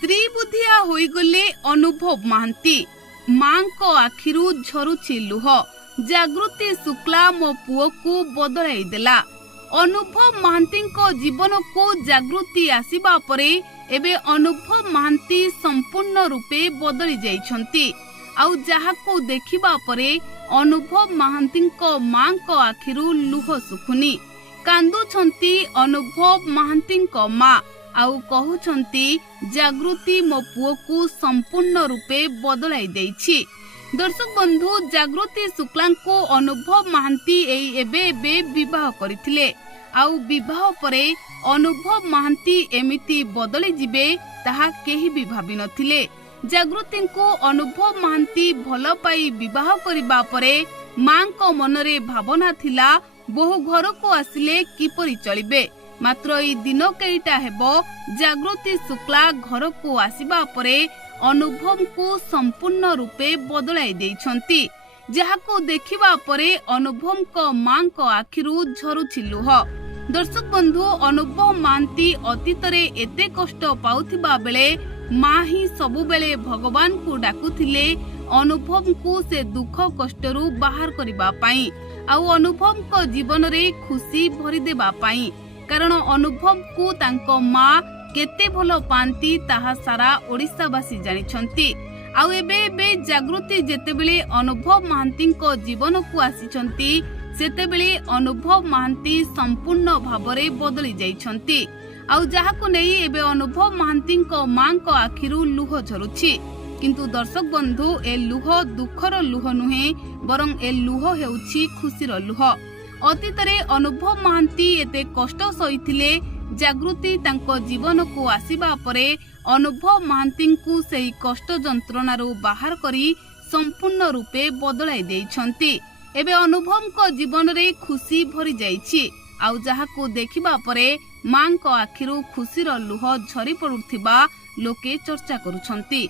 त्रिबुद्धिया होइगले अनुभव महांती मां को आखिरु झरुछि लुह। जागृति शुक्ला मो पुओ को बदलाई देला। अनुभव महांती को जीवन को जागृति आसीबा परे एबे अनुभव महांती संपूर्ण रूपे बदली जाइछंती। आउ जाहाको देखिबा परे अनुभव महांती को मां को आखिरु लुह सुखुनी। कांदुछंती अनुभव महांती को मां आउ कहउछंती जागृति मो पुओ को संपूर्ण रूपे बदलाई देइछि। दर्शक बंधु, जागृति शुक्ला को अनुभव महांती एबे विवाह करथिले। आउ विवाह परे अनुभव महांती एमिति बदली जिबे ताहा केही भी भाबी नथिले। जागृति को अनुभव महांती भल पाई विवाह करिबा परे मां को मनरे भावना थिला बहु घर को आसिले किपरि चलिबे। मात्र ई दिन केइटा हेबो जागृति शुक्ला घर को आसीबा परे अनुभव को संपूर्ण रूपे बदलाई देइछंती। जाहाको देखिबा परे अनुभव को मां को आखिरु झरुछि लुह। दर्शक बंधु, अनुभव महांती अतीतरे एते कष्ट पाउथिबा बेले मां ही सबु बेले भगवान को डाकुथिले अनुभव को से दुख कष्टरू बाहर करिबा पाई आउ अनुभव को जीवन रे खुशी भरी देबा पाई। कारण अनुभव को तांको मां केते भलो पांती ताहा सारा ओडिसावासी जानिछंती। आउ एबे जागृति जेतेबेले अनुभव महांती को जीवन को आसीछंती सेतेबेले अनुभव महांती संपूर्ण भावरे बदली जाइछंती। आउ जाहाको नै एबे अनुभव महांती को मां को आखिरु लुह झरुछि। किंतु दर्शक बंधु, ए लुह दुखर लुह नुहे बरं ए लुह हेउछि खुशीर लुह। अतीतरे अनुभव महांती एते कष्ट सहिथिले। जागृति तांको जीवन को आसीबा परे अनुभव महांती को सेही कष्ट जंत्रणारू बाहर करी संपूर्ण रूपे बदलाई देइछंती। एबे अनुभव को जीवन रे खुशी भरी जाइछि। आउ जाहाको देखिबा परे मां को आखिरु खुशीर लुह झरी पडुथिबा लोके चर्चा करुछंती।